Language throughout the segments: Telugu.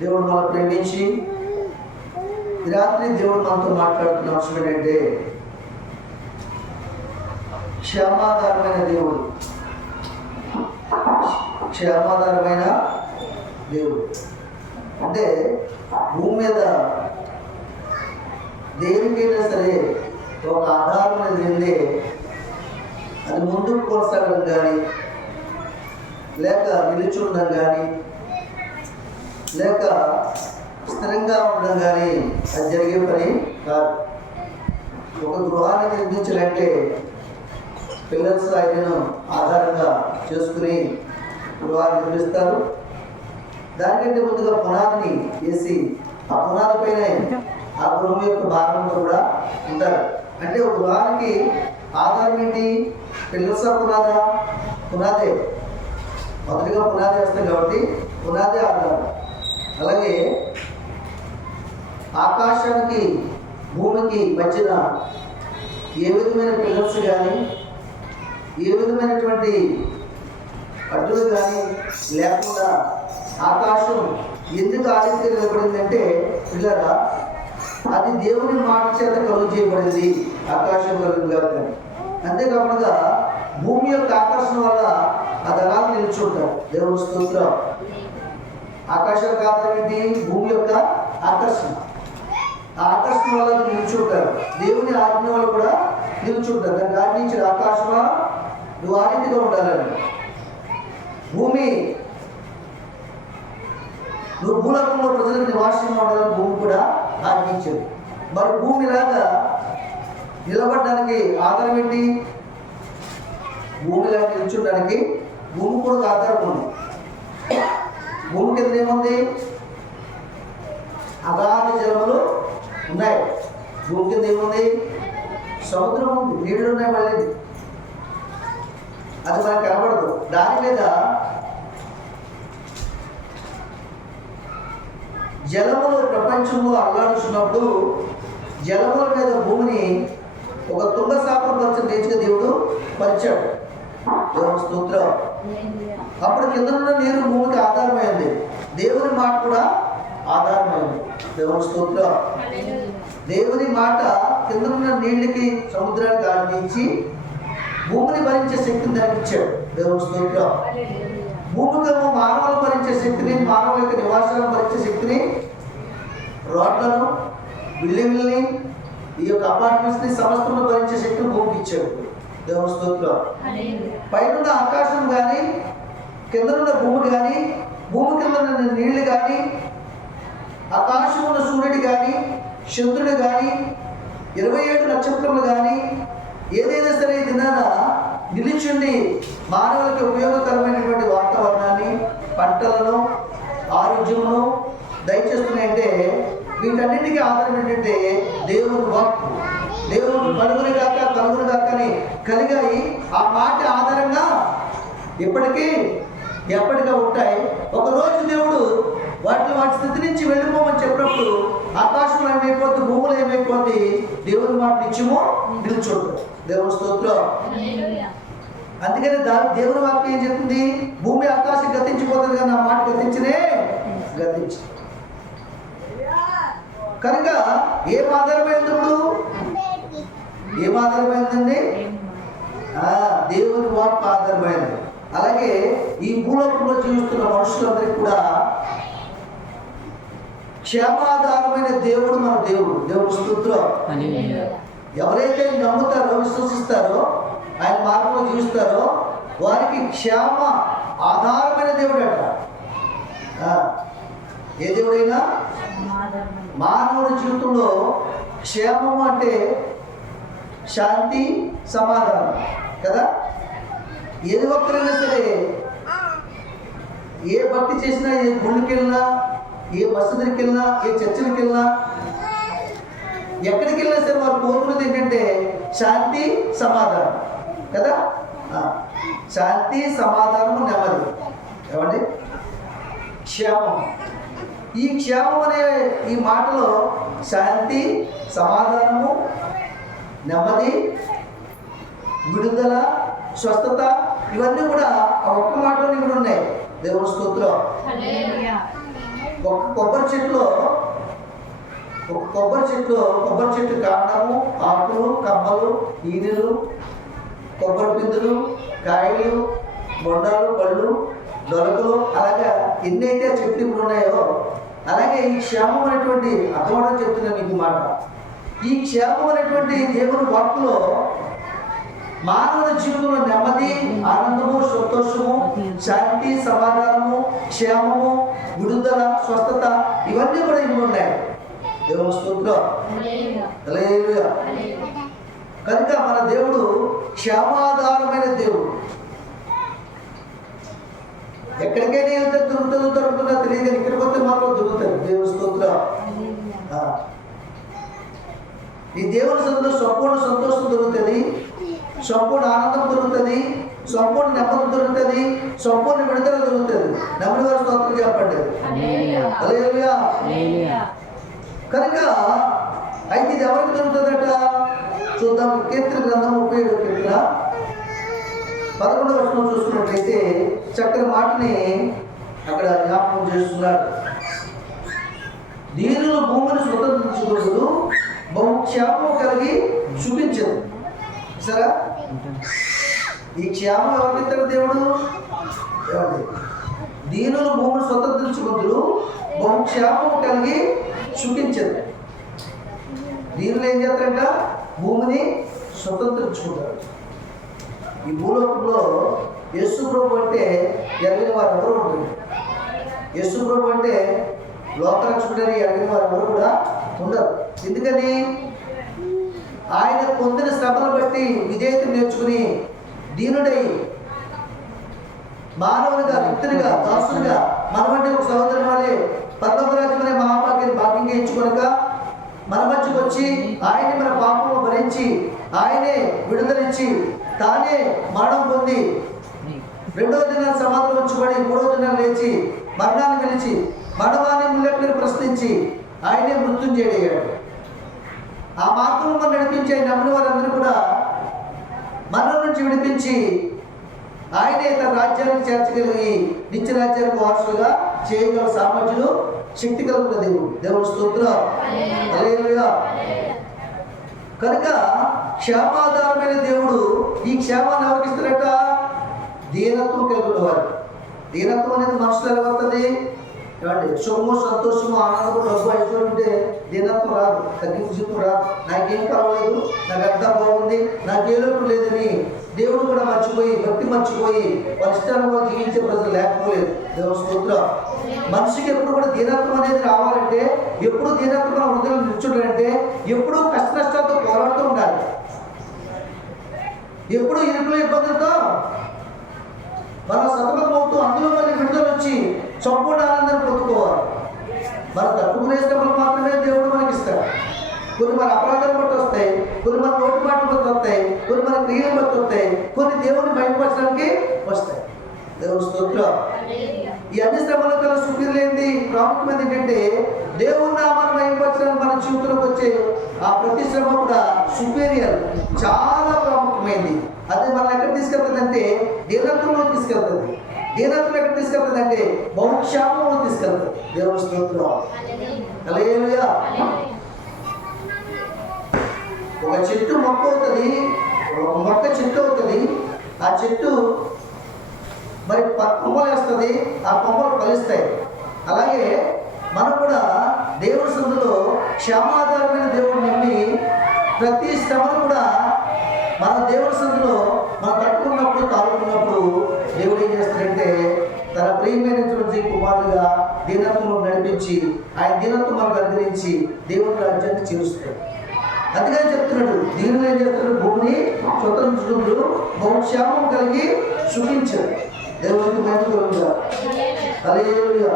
దేవుడు మనల్ని ప్రేమించి ఈ రాత్రి దేవుడు మనతో మాట్లాడుతున్న అంశం ఏంటంటే క్షేమాధారమైన దేవుడు. క్షేమాధారమైన దేవుడు అంటే భూమి మీద దేనికైనా సరే ఒక ఆధారం అనేది అది ముందుకు కొనసాగడం కానీ, లేక నిలుచుండడం కానీ, లేక స్థిరంగా ఉండడం కానీ అది జరిగే పని కాదు. ఒక గృహాన్ని నిర్మించాలంటే పిల్లల స్థాయిలను ఆధారంగా చేసుకుని గృహాన్ని నిర్మిస్తారు. దానికంటే ముందుగా పునాదిని వేసి ఆ పునాది పైన ఆ గృహం యొక్క భారంతో కూడా ఉంటారు. అంటే ఒక గృహానికి ఆధారం ఏంటి? పిల్లర్సా పునాదా? పునాదే. మొదటిగా పునాది వేస్తాం కాబట్టి పునాదే ఆధారం. అలాగే ఆకాశానికి భూమికి మధ్యన ఏ విధమైన పిల్లర్స్ కానీ, ఏ విధమైనటువంటి అడ్డులు కానీ లేకుండా ఆకాశం ఎందుకు ఆదిత్యం నిలబడిందంటే పిల్లరా, అది దేవుని మాట చేత కలుగు చేయబడింది. ఆకాశం కలుగు కాదు. అంతేకాకుండా భూమి యొక్క ఆకర్షణ వల్ల అది అలా నిలుచుంటారు. దేవుని స్తోత్రం. ఆకాశానికి ఆధారం ఏంటి? భూమి యొక్క ఆకర్షణ. ఆ ఆకర్షణ వల్ల నిలుచుంటారు. దేవుని ఆజ్ఞ వల్ల కూడా నిలుచుంటారు. దానికి ఆజ్ఞించిన ఆకాశమా నువ్వు ఆ రీతిగా ఉండాలని, భూమి నువ్వు భూలోకంలో ప్రజలకు నివాసంగా ఉండాలని భూమి కూడా ఆజ్ఞించాడు. మరి భూమిలాగా నిలబడడానికి ఆధారం ఏంటి? భూమిలాగా నిల్చుండడానికి భూమి కూడా ఆధారం ఉంది. భూమి కింద ఏముంది? అగాధ జలములు ఉన్నాయి. భూమి కింద ఏముంది? సముద్రం ఉంది, నీళ్ళు ఉన్నాయి. మళ్ళీ అది మనకు కనబడదు. దాని మీద జలములు ప్రపంచంలో అల్లాడుచున్నప్పుడు జలముల మీద భూమిని ఒక తుంగ సాపరపరిచిన రీతిగా దేవుడు పరిచాడు. దేవుని స్తోత్రం. అప్పుడు కింద ఉన్న నీరు భూమికి ఆధారమైంది. దేవుని మాట కూడా ఆధారమైంది. దేవుని స్తోత్రం. దేవుని మాట కింద ఉన్న నీళ్ళకి, సముద్రానికి ఆజ్ఞించి భూమిని భరించే శక్తిని దానికి ఇచ్చాడు. దేవుని స్తోత్రం. భూమికేమో మానవులు భరించే శక్తిని, మానవుల యొక్క నివాసాలను భరించే శక్తిని, రోడ్లను, బిల్డింగ్లని, ఈ యొక్క అపార్ట్మెంట్స్ని, సమస్తను భరించే శక్తిని భూమికి ఇచ్చాడు. దేవుని స్తోత్రం. పైన ఆకాశం కానీ, కింద ఉన్న భూమి కానీ, భూమి కింద ఉన్న నీళ్లు కానీ, ఆకాశం ఉన్న సూర్యుడు కానీ, చంద్రుడు కానీ, 27 నక్షత్రములు కానీ, ఏదైనా సరే ఈ దినాన నిలిచుండి మానవులకు ఉపయోగకరమైనటువంటి వాతావరణాన్ని, పంటలను, ఆరోగ్యమును దయచేస్తున్నాయంటే వీటన్నింటికీ ఆధారం ఏంటంటే దేవుని వాక్కు. దేవుడు కలుగుని కాక అని కలిగాయి. ఆ మాట ఆధారంగా ఎప్పటిగా ఉంటాయి. ఒకరోజు దేవుడు వాటి స్థితి నుంచి వెళ్ళిపోమని చెప్పినప్పుడు ఆకాశంలో ఏమైపోద్ది, భూములు ఏమైపోద్ది, దేవుని మాట నిత్యము నిలుచుంటుంది. దేవుని స్తోత్రం. అందుకని దేవుని వాక్యం ఏం చెప్తుంది? భూమి ఆకాశం గతించిపోతుంది కానీ నా మాట గతించి కనుక ఏం ఆధారమైంది? ఏం ఆధారమైందండి? దేవుని వాక్కు ఆధారమైంది. అలాగే ఈ భూలోకంలో జీవిస్తున్న మనుషులందరికీ కూడా క్షేమాధారమైన దేవుడు మన దేవుడు. దేవుడు స్తోత్రం. ఎవరైతే నమ్ముతారో, విశ్వసిస్తారో, ఆయన మార్గంలో జీవిస్తారో వారికి క్షేమ ఆధారమైన దేవుడు అట. ఏ దేవుడైనా మానవుడి జీవితంలో క్షేమం అంటే శాంతి, సమాధానం కదా. ఏది ఒక్కరైనా సరే ఏ భక్తి చేసినా, ఏ గుళ్ళకి వెళ్ళినా, ఏ మసీదుకి వెళ్ళినా, ఏ చర్చికి వెళ్ళినా, ఎక్కడికి వెళ్ళినా సరే వారు కోరుకున్నది ఏంటంటే శాంతి, సమాధానం కదా. శాంతి, సమాధానము, నెమ్మది. ఏమండి? క్షేమం. ఈ క్షేమం అనే ఈ మాటలో శాంతి, సమాధానము, నెమ్మది, విడుదల, స్వస్థత ఇవన్నీ కూడా ఆ ఒక్క మాటలోనే కూడా ఉన్నాయి. దేవుని స్తోత్రం. ఒక కొబ్బరి చెట్టు కాండము, ఆకులు, కమ్మలు, ఈనెలు, కొబ్బరి పిందులు, కాయలు, బొండాలు, పళ్ళు, దొరకలు, అలాగా ఎన్నైతే చెట్లు ఇప్పుడు ఉన్నాయో అలాగే ఈ క్షేమం అనేటువంటి అర్థమని చెప్తున్నాను మీకు మాట. ఈ క్షేమం అనేటువంటి దేవుని వాక్కులో మానవుల జీవితంలో నెమ్మది, ఆనందము, సంతోషము, శాంతి, సమాధానము, క్షేమము, విడుదల, స్వస్థత ఇవన్నీ కూడా ఇవి ఉన్నాయి. దేవుని స్తోత్రం. హల్లెలూయా. కనుక మన దేవుడు క్షేమాధారమైన దేవుడు. ఎక్కడికైనా వెళ్తే దొరుకుతుందో తెలియదు, కానీ ఇక్కడికి వస్తే మాత్రం దొరుకుతుంది. దేవుని స్తోత్రం. ఈ దేవుని సన్నిధిలో సంపూర్ణ సంతోషం దొరుకుతుంది, సంపూర్ణ ఆనందం దొరుకుతుంది, సంపూర్ణ నెమ్మది దొరుకుతుంది, సంపూర్ణ విడుదల దొరుకుతుంది. నమ్మిన వారి స్తోత్రం చెప్పండి. హల్లెలూయా. కనుక అయితే ఇది ఎవరికి దొరుకుతుందట చూద్దాం. కీర్తన గ్రంథం 37 కీర్తన 11వ వచనం చూసుకున్నట్లయితే చక్కని మాటని అక్కడ జ్ఞాపకం చేస్తున్నాడు. దీనులు భూమిని స్వతంత్రించుకోదు, బహుక్షేమం కలిగి చూపించదు. సరే, ఈ క్షేమం ఎవరికిస్తాడు దేవుడు? దీనులు భూమిని స్వతంత్రించుకుందరు, బహుక్షేమం కలిగి చూపించదు. దీనులు ఏం చేస్తారంట? భూమిని స్వతంత్రించుకుంటారు. ఈ భూలోకంలో యేసు ప్రభు అంటే ఎరగిన వారు ఎవరు ఉంటుంది? యేసు ప్రభు అంటే లోకరక్షకుడని ఎరగిన వారు ఎవరు కూడా ఉండరు. ఎందుకని? ఆయన పొందిన శ్రమను బట్టి విధేయత నేర్చుకుని దీనుడై మానవునిగా, వ్యక్తునిగా, దాసునిగా మనమంటే ఒక సహోదరుని వల్లే పరలోక రాజ్యం అనే మహాభాగ్యాన్ని భాగ్యంగా ఇచ్చుకొనక మన మధ్యకు వచ్చి ఆయనే మన పాపము భరించి ఆయనే విడుదలిచ్చి తానే మరణం పొంది 2వ దినాన్ని సమాధిలో ఉంచుకొని 3వ దినాన్ని లేచి మరణాన్ని గెలిచి మరణాన్ని ముల్లెట్లను ప్రశ్నించి ఆయనే మృత్యుంజయుడయ్యాడు. ఆ మార్గంలో మనం నడిపించే నమ్మిన వారందరూ కూడా మరణం నుంచి విడిపించి ఆయనే తన రాజ్యానికి చేర్చగలిగి నిత్య రాజ్యానికి వారసులుగా చేయగల సామర్థ్యులు, శక్తి కలుగుతున్న దేవుడు. దేవుడు స్తోత్రం. హల్లెలూయా. కనుక క్షేమాధారమైన దేవుడు ఈ క్షేమాన్ని ఎవరికి ఇస్తారట? దీనత్వం కలిగిన వారు. దీనత్వం అనేది మనుషులు ఎలా వస్తుంది? ఏమండి? సుఖము, సంతోషము, ఆనందము, డబ్బు, ఐశ్వర్యం ఉంటే దీనత్వం రాదు, తగ్గింపు జీవితం రాదు. నాకేం పర్వాలేదు, నాకు అంతా బాగుంది, నాకే లోటు లేదని దేవుడు కూడా మర్చిపోయి, భక్తి మర్చిపోయి వారి ఇష్టాన్ని జీవించే ప్రజలు లేకపోలేదు. దేవుని స్తోత్రం. మనిషికి ఎప్పుడు కూడా దీనత్వం అనేది రావాలంటే, ఎప్పుడు దీనత్వం హృదయం నిల్చుంటారంటే ఎప్పుడు కష్ట నష్టాలతో పోరాడుతూ ఉండాలి. ఎప్పుడు ఇరుకుల ఇబ్బందులతో మనం సతమతమవుతూ అందులో మళ్ళీ విడుదల వచ్చి సంపూర్ణ ఆనందాన్ని పొందుకోవాలి. మనం తట్టుకునే శ్రమలు మాత్రమే దేవుడు మనకి ఇస్తాడు. కొన్ని మన అపరాధాలు బట్టి వస్తాయి, కొన్ని మన నోటి మాటలు బట్టి వస్తాయి, కొన్ని మన క్రియలు బట్టి వస్తాయి, కొన్ని దేవుని బయటపరచడానికి వస్తాయి. దేవుని స్తోత్రం. ఈ అన్ని శ్రమల కన్నా సుఖీర్లేంది ప్రాముఖ్యమైనది ఏంటంటే దేవుని నామాన్ని బయటపరచడానికి మన జీవితంలోకి వచ్చే ఆ ప్రతి శ్రమ కూడా సుపీరియర్, చాలా ప్రాముఖ్యమైనది. అది మనం ఎక్కడ తీసుకెళ్తుందంటే దీనత్వంలో తీసుకెళ్తుంది. దీనత్వం ఎక్కడ తీసుకెళ్తుందంటే బహుక్షేమంలో తీసుకెళ్తుంది. దేవుని స్తోత్రం. హల్లెలూయా. ఒక చెట్టు మొక్క అవుతుంది, ఒక మొక్క చెట్టు అవుతుంది. ఆ చెట్టు మరి కొమ్మలు వేస్తుంది, ఆ కొమ్మలు ఫలిస్తాయి. అలాగే మనం కూడా దేవుడి సన్నిధిలో క్షేమాధారమైన దేవుడు నమ్మి ప్రతి శ్రమను కూడా మన దేవుడి సన్నిధిలో మనం తట్టుకున్నప్పుడు, తాలుకున్నప్పుడు దేవుడు ఏం చేస్తాడంటే తన ప్రియమైనటువంటి కుమారుడుగా దీనత్వంలో నడిపించి ఆయన దీనత్వం మనకు అనుగ్రహించి దేవుడి రాజ్యాన్ని చేరుస్తాడు. అందుకని చెప్తున్నాడు, దీనిలో ఏం చేస్తున్నాడు? భూమిని స్వతంత్రుడు, బహుక్షేమం కలిగి సుఖించాడు. దేవుడికి మంచి కలుగుగా. హల్లెలూయా.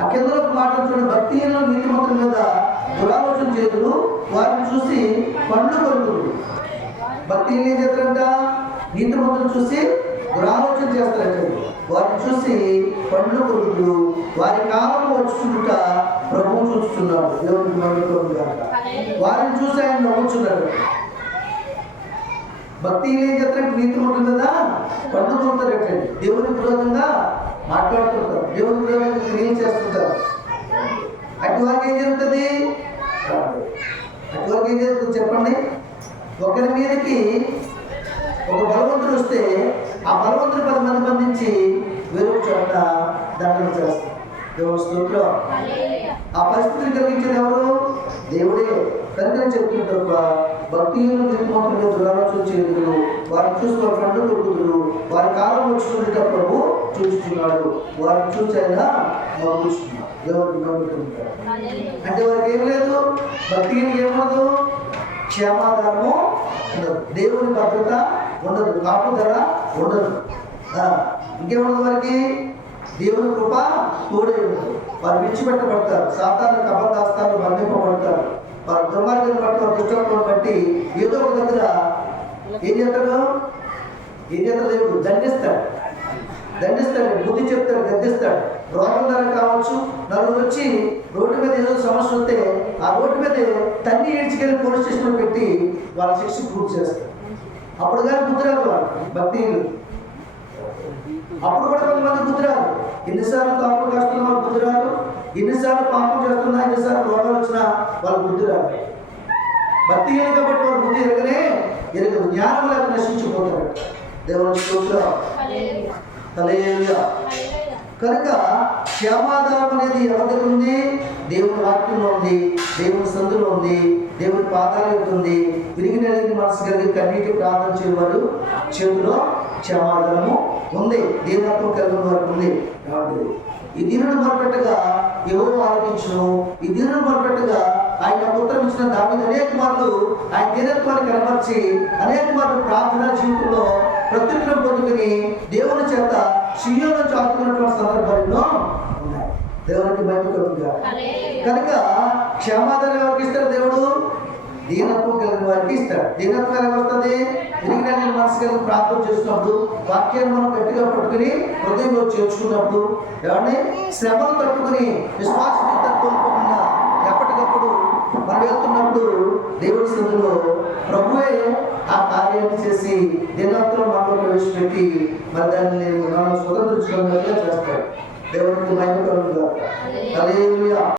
ఆ కిందలో మాట్లాడుతున్న భక్తిహీనులు నీతిమంతుల మీద దురాలోచన చేతులు వారిని చూసి పండ్లు కొరుకులు. భక్తిహీనులు ఏం చేస్తారంట? నీతిమంతులను చూసి దురాలోచన చేస్తారంట. వారిని చూసి పండ్లు కొరుకులు వారి కాలం వచ్చుచుంట ప్రభువు చూస్తున్నాడు. దేవుడికి మంచి కలుగుగా. వారిని చూసి ఆయన నవ్వుచున్నాడు. భక్తి ఏం చేస్తారంటే నీతిమంతులు కదా పండ్లు కొరుకుతారంటే దేవునికి విరోధంగా మాట్లాడుతుంటారు, దేవునికి విరోధంగా క్రియలు చేస్తుంటారు. అటు వారికి ఏం జరుగుతుంది? అటు వారికి ఏం జరుగుతుంది చెప్పండి? ఒకరి మీదకి ఒక బలవంతుడు వస్తే ఆ బలవంతుడు 10 మంది బంధించి వేరొక చోట దండన చేస్తారు. దేవుని స్తోత్రం. ఆ పరిస్థితిని కలిగించేది ఎవరు? దేవుడే. కనుక చెప్తుంటారు, భక్తిహీనులు నిర్మోహంలో దురాలోచన చేయదురు, వారిని చూసి వారి కళ్ళు దొరుకుతురు, వారి కాలం వచ్చుకుంటే ప్రభు చూస్తున్నాడు, వారిని చూసి ఆయన నవ్వుతున్నాడు. దేవుడికి నవ్వుతుంటాడు. అంటే వారికి ఏం లేదు, భక్తిహీనకి ఏమదు, క్షేమాధారము ఉండదు, దేవుని భద్రత ఉండదు, కాపుదల ఉండదు, ఇంకేముండదు వారికి, దేవుని కృప తోడే ఉండదు. వారు విడిచిపెట్టబడతారు, సాతాను అబద్ధాస్తాలు బంధింపబడతారు. వారి దుర్మార్గాన్ని బట్టి, వారి దుష్టత్వం బట్టి ఏదో ఒక దగ్గర ఏం చేస్తాడు దేవుడు దండిస్తాడు, బుద్ధి చెప్తాడు, గద్దిస్తాడు. రోగం ధర కావచ్చు, నలుగురు వచ్చి రోడ్డు మీద ఏదో సమస్య వస్తే ఆ రోడ్డు మీద తన్ని ఈడ్చుకెళ్ళి పోలీస్ స్టేషన్లో పెట్టి వాళ్ళ శిక్ష పూర్తి చేస్తారు. అప్పుడు కానీ బుద్ధి రాదు వాళ్ళు భక్తులు. అప్పుడు కూడా కొంతమంది బుద్ధి రాదు. ఎన్నిసార్లు పాపం చేస్తున్నా వాళ్ళు బుద్ధి రాదు, ఎన్నిసార్లు పాపం చేస్తున్నా, ఎన్నిసార్లు రోగాలు వచ్చినా వాళ్ళు బుద్ధి రాదు. భక్తి లేదు కాబట్టి వాళ్ళు బుద్ధి ఎరగదు, జ్ఞానం లేక నశించిపోతారు. దేవుని స్తోత్రం. హల్లెలూయా. కనుక క్షేమాధారం అనేది ఎవరి దగ్గర ఉంది? దేవుని వాక్యంలో ఉంది, దేవుని సందులో ఉంది, దేవుని పాదాలు ఉంది. విరిగి నలిగిన మనసు కలిగి కన్నీటి ప్రార్థన చేయవారు చేతిలో క్షేమాధారము ఉంది, దీనత్వం కలిగిన వారికి ఉంది. ఈ దీనుడు మొరపెట్టగా ఎవరు ఆలోచించను, ఈ దీనుడు మొరపెట్టగా ఆయన ఉత్తరం ఇచ్చిన దావీదు అనేక మార్లు ఆయన దీనత్వాన్ని కనపరిచి అనేక మార్లు ప్రార్థన జీవితంలో ప్రత్యుత్తరం పొందుకుని దేవుని చేత సియోను చాటుకున్నటువంటి సందర్భాల్లో ఉన్నాయి. దేవునికి మహిమ కలుగుగా. కనుక క్షేమాధారం ఎవరికి ఇస్తాడు? దేవుడు దీనత్వం కలిగిన వారికి ఇస్తాడు. దీనత్వం ఎలా వస్తుంది? తిరిగి నేను మనసు కలిగి ప్రార్థన చేస్తున్నప్పుడు, వాక్యాన్ని మనం గట్టిగా పట్టుకుని హృదయంలో చేర్చుకున్నప్పుడు, ఎవరిని శ్రమలు తట్టుకుని విశ్వాస జీవితాన్ని కోల్పోకుండా ఎప్పటికప్పుడు మనం వెళ్తున్నప్పుడు దేవుడి స్థితిలో ప్రభువే ఆ కార్యాన్ని చేసి దినత్వం మనలో ప్రవేశపెట్టి మరి దాన్ని మనం స్వతంత్రించుకున్నట్లుగా చేస్తాడు. దేవునికి మహిమ కలుగుగా. హల్లెలూయా.